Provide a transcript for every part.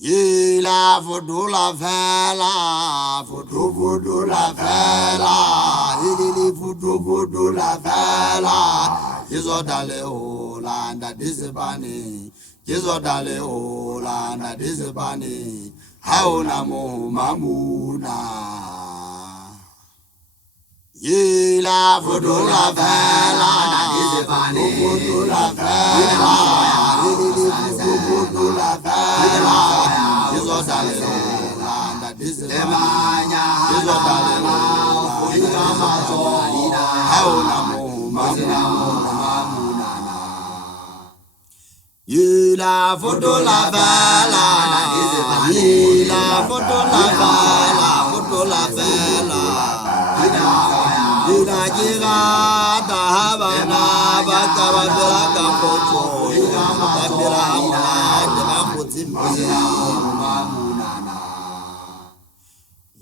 Ye la foto la vela, foto la vela, ili foto la vela. Jesu dale Holanda disipani, Jesu dale Holanda disipani, hauna mo mamuna. Ye la foto la vela, foto la vela, ili foto la vela. Jesu dale Holanda disipani, Jesu dale Holanda, hauna mo mamuna. Ye la foto la vela, ye la foto la vela, foto la vela. Ina jira da habana bakaba bela kapoto, bakira hamna de bakutimina mamunana.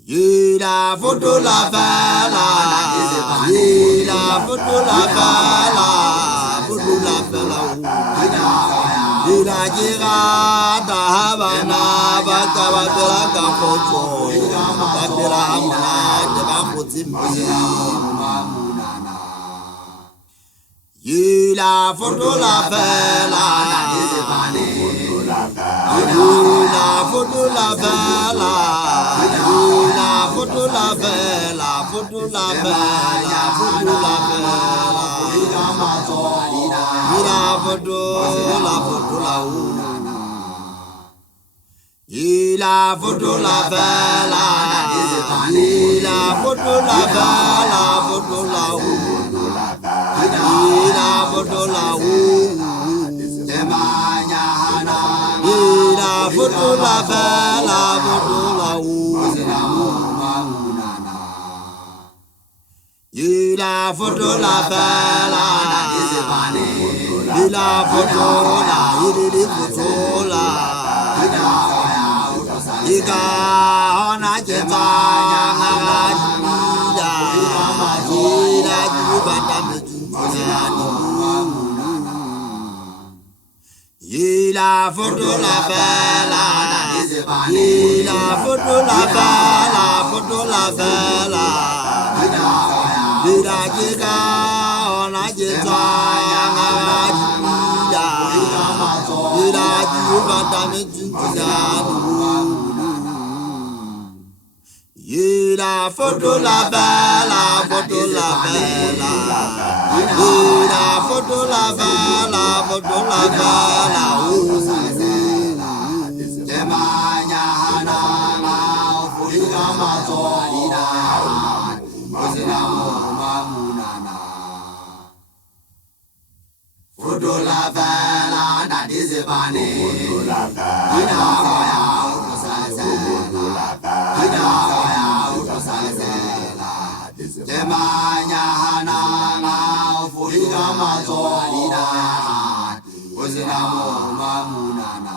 Ye la foto la vela, ye la foto la vela, foto la vela. Ina jira da habana bakaba bela kapoto, bakira hamna de bakutimina. Ye la foto la vela, ye la foto la vela, ye la foto la vela, foto la vela, foto la vela. Ye la foto la ye la foto la vela, ye la foto la vela, foto la la foto la foto la vela, foto la ye la foto la vela, ye la foto la, ye foto la, ye ga ona jeta na jida, ye la jibata ye la foto la vela, ye la foto la vela, foto la vela. Ye la jida ona jeta na jida, ye la jibata mejinjana. Ye la foto la vela, foto la vela. Ye la foto la vela, foto la vela. Foto la vela, na disipani. Temanya hana furika mazo alida, uzina mo mamunana.